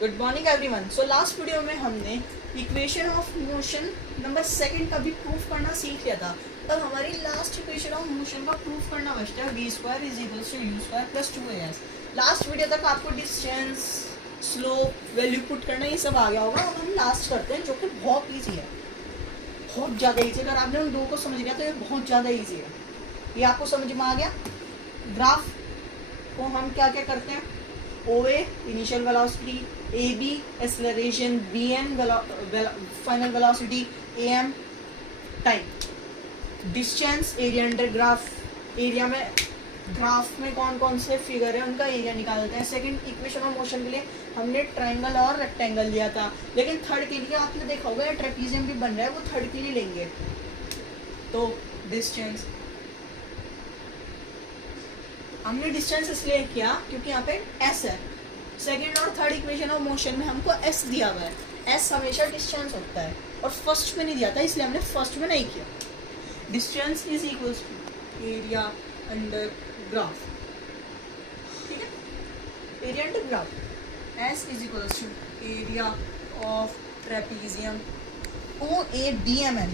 Good morning everyone. So last video में हमने equation of motion number second का भी प्रूफ करना सीख लिया था। तब हमारी लास्ट इक्वेशन ऑफ मोशन का प्रूफ करना बचता है v square is equals to u square plus 2as। Last video तक आपको डिस्टेंस, स्लोप, वैल्यू पुट करना ये सब आ गया होगा। अब हम लास्ट करते हैं जो कि बहुत ईजी है, बहुत ज़्यादा ईजी। अगर आपने उन दो को समझ लिया तो ये बहुत ज़्यादा ईजी है। ये आपको समझ में आ गया। ग्राफ को हम क्या क्या करते हैं, OA initial velocity, AB acceleration, BN final velocity, AM time, distance, area under graph. Area में ग्राफ में कौन कौन से फिगर है उनका एरिया निकालते हैं। सेकंड इक्वेशन ऑफ मोशन के लिए हमने ट्रायंगल और रेक्टेंगल लिया था, लेकिन थर्ड के लिए आपने देखा होगा ट्रेपीजियम भी बन रहा है, वो थर्ड के लिए लेंगे। तो डिस्टेंस हमने डिस्टेंस इसलिए किया क्योंकि यहाँ पे s है। सेकंड और थर्ड इक्वेशन ऑफ मोशन में हमको s दिया हुआ है। s हमेशा डिस्टेंस होता है और फर्स्ट में नहीं दिया था, इसलिए हमने फर्स्ट में नहीं किया। Distance is equals to area under graph, ठीक है। Area under graph, s is equals to area of trapezium OABMN।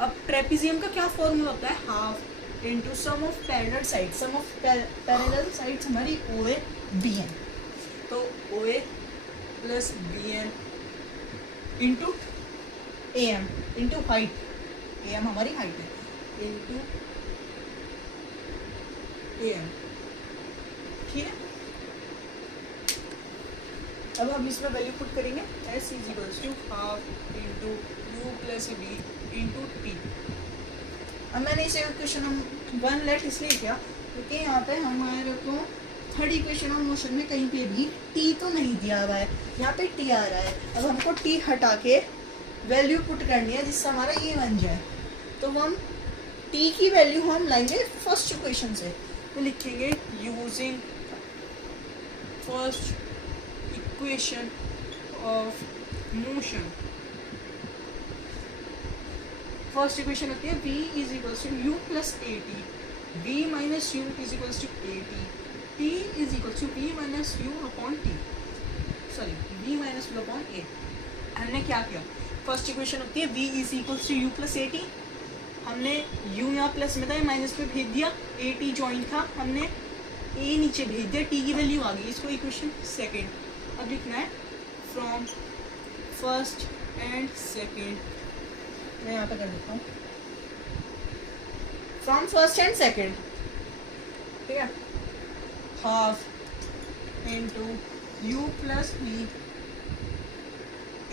अब ट्रेपीजियम का क्या फॉर्मूला होता है, half into sum of parallel side. Sum of parallel sides हमारी OABN, तो OA plus BN into AM into height, AM हमारी height है, into AM, ठीक है। अब हम इसमें वैल्यू पुट करेंगे, s is equals to half into u plus b into T. अब मैंने इसे इक्वेशन वन लेट इसलिए किया क्योंकि यहाँ पे हमारे को थर्ड इक्वेशन ऑफ मोशन में कहीं पे भी t तो नहीं दिया हुआ है, यहाँ पे t आ रहा है। अब हमको t हटा के वैल्यू पुट करनी है जिससे हमारा ये बन जाए। तो हम t की वैल्यू हम लाएंगे फर्स्ट इक्वेशन से, तो लिखेंगे using first equation of motion. First equation होती है v is equals to u plus at, v minus u is equals to at, t is equals to v minus u upon t, sorry v minus u upon a। हमने क्या किया, first equation होती है v is equals to u plus at। हमने u यहाँ plus में था, minus पे भेज दिया, at जॉइन था, हमने a नीचे भेज दिया, t की वैल्यू आ गई। इसको इक्वेशन सेकेंड अब लिखना है फ्रॉम फर्स्ट एंड सेकेंड। मैं यहाँ पे कर देता हूँ फ्रॉम फर्स्ट एंड सेकेंड, ठीक है। Half into u plus v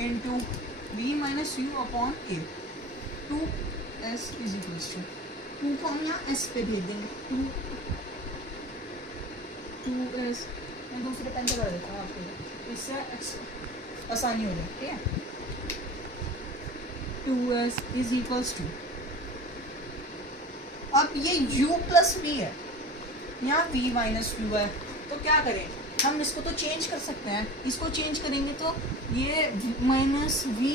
into v minus u upon a, 2s is equals to 2 को हम यहाँ s पे भेज देंगे, 2s। मैं दूसरे पेन से कर देता हूँ आपको, इससे आसानी हो जाए, ठीक है। 2s इज इक्वल्स टू, अब ये u प्लस वी है, यहाँ v माइनस यू है, तो क्या करें हम इसको तो चेंज कर सकते हैं। इसको चेंज करेंगे तो ये माइनस v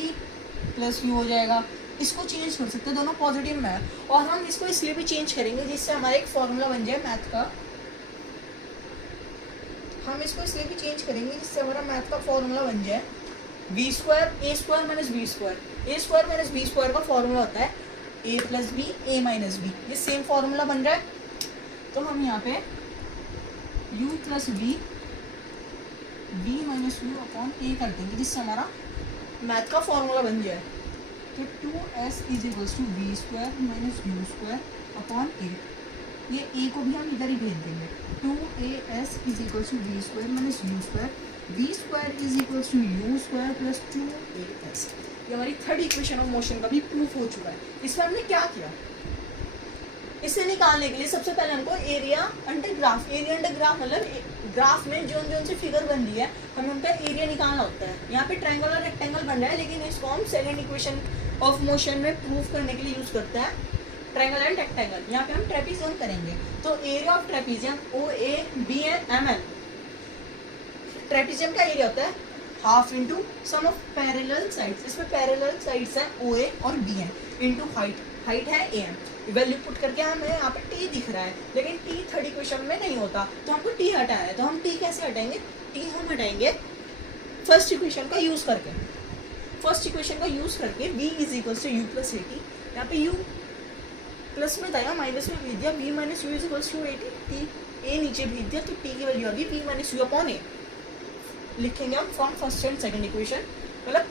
प्लस यू हो जाएगा। इसको चेंज कर सकते हैं, दोनों पॉजिटिव में है। और हम इसको इसलिए भी चेंज करेंगे जिससे हमारा एक फॉर्मूला बन जाए मैथ का। हम इसको इसलिए भी चेंज करेंगे जिससे हमारा मैथ का फॉर्मूला बन जाए v square a square minus b square. a square minus b square का फॉर्मूला होता है a plus b a minus b. ये सेम फॉर्मूला बन रहा है, तो हम यहाँ पे u plus b b minus u upon a कर देंगे जिससे हमारा मैथ का फॉर्मूला बन जाए। तो 2s is equals to v square minus u square upon a। ये a को भी हम इधर ही भेज देंगे, 2as is equals to v square minus u square, v square is equals to u square plus 2as। ये हमारी थर्ड इक्वेशन ऑफ मोशन का भी प्रूफ हो चुका है। इसमें हमने क्या किया, इसे निकालने के लिए सबसे पहले हमको area under graph, area under graph मतलब ग्राफ में जो सी फिगर बन रही है हमें उनका एरिया निकालना होता है। यहाँ पे ट्रायंगल और रेक्टेंगल बन रहा है, लेकिन इसको हम सेकंड इक्वेशन ऑफ मोशन में प्रूफ करने के लिए यूज करते हैं ट्रायंगल एंड रेक्टेंगल। यहाँ पे हम ट्रेपीजियम करेंगे, तो area of trapezium OABMN। Trapezium का एरिया होता है half into sum of parallel sides. इसमें पैरेलल साइड्स है OA और BN इंटू हाइट, हाइट है AM। वैल्यू पुट करके हमें यहाँ पे टी दिख रहा है, लेकिन टी थर्ड इक्वेशन में नहीं होता, तो हमको टी हटाना है। तो हम टी कैसे हटाएंगे? टी हम हटाएंगे फर्स्ट इक्वेशन का यूज करके। फर्स्ट इक्वेशन का यूज करके v is equal to u plus a t, यहाँ पे u प्लस में था, माइनस में भेज दिया, v minus u is equal to a t, t a नीचे भेज दिया, तो t की वैल्यू आ गई v minus u upon a. लिखेंगे हम from first and second equation, मतलब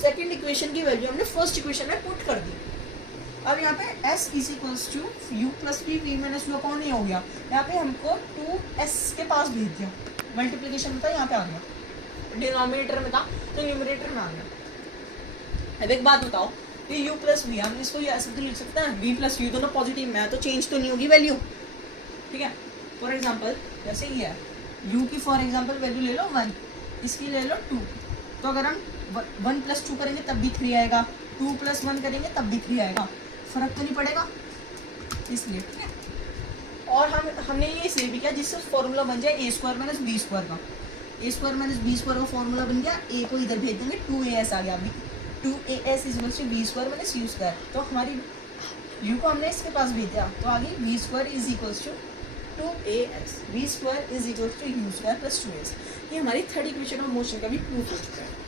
सेकंड इक्वेशन की वैल्यू हमने फर्स्ट इक्वेशन में पुट कर दी। अब यहाँ पे s is equals to u plus v minus u upon a हो गया, यहाँ पे हमको 2s के पास भेज दिया, मल्टीप्लीकेशन में था यहाँ पे आ गया, डिनोमिनेटर में था तो न्यूमरेटर में आ गया। अब एक बात बताओ, ये u प्लस वी, हम इसको ऐसे तो लिख सकते हैं v प्लस यू, दोनों पॉजिटिव में है तो चेंज तो नहीं होगी वैल्यू, ठीक है। फॉर एग्जाम्पल जैसे ये है u की, फॉर एग्जाम्पल वैल्यू ले लो 1, इसकी ले लो 2, तो अगर हम 1 प्लस 2 करेंगे तब भी 3 आएगा, 2 प्लस 1 करेंगे तब भी 3 आएगा, फर्क तो नहीं पड़ेगा इसलिए, ठीक है। और हमने ये इसलिए भी किया जिससे फॉर्मूला बन जाए ए स्क्वायर माइनस बी स्क्वायर का। ए स्क्वायर माइनस बी स्क्वायर का फॉर्मूला बन गया, ए को इधर भेज देंगे, 2as आ गया, अभी 2as is equal to b square minus u square, तो हमारी u को हमने इसके पास भेज दिया, तो आगे b square is equal to 2as, b square is equal to u square plus 2s। ये हमारी थर्ड इक्वेशन ऑफ मोशन का भी प्रूफ हो चुका है।